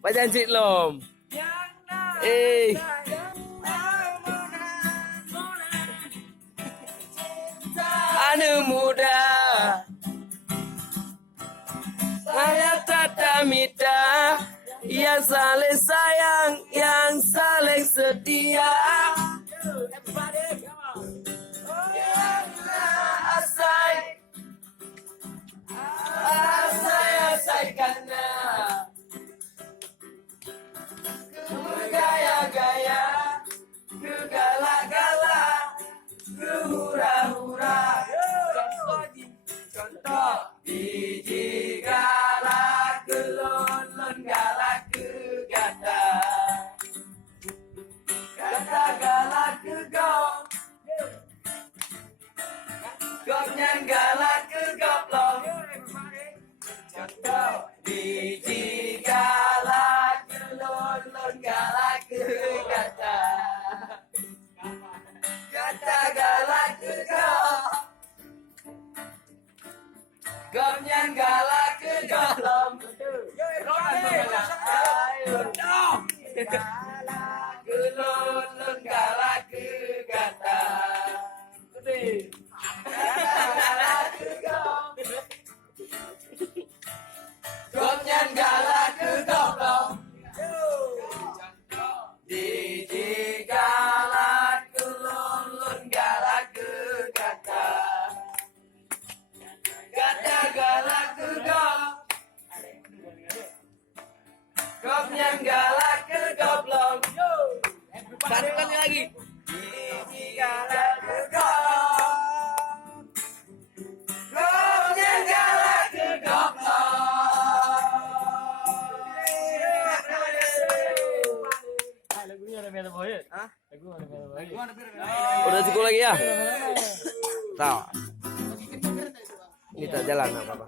Pajanji lom. Eh. Anu muda. Saya tata mita yang saling sayang, yang saling setia. Asai karena gaya-gaya, ku galak-galak, ku hura-hura. Contoh biji galak, ku lon galak, ku gata. Gata galak, ku gong. Gongnya galak, ku goplong. Contoh biji galak, ku lon galak, ku gata. Gata galak, ku gong. Gomnya galak ke golong. Galak galak ke gata. Galak ke gom. Gomnya galak ke golong. Biji galak ke lon galak ke gata. Gata galak ke gom. Gomnya galak ke goblong. Satu kali lagi. Biji galak ke gom. Gomnya galak ke goblong. Lagunya ada merah boy. Hah? Lagu ada merah boy. Udah cukup lagi ya? Tahu. Kita jalan apa-apa.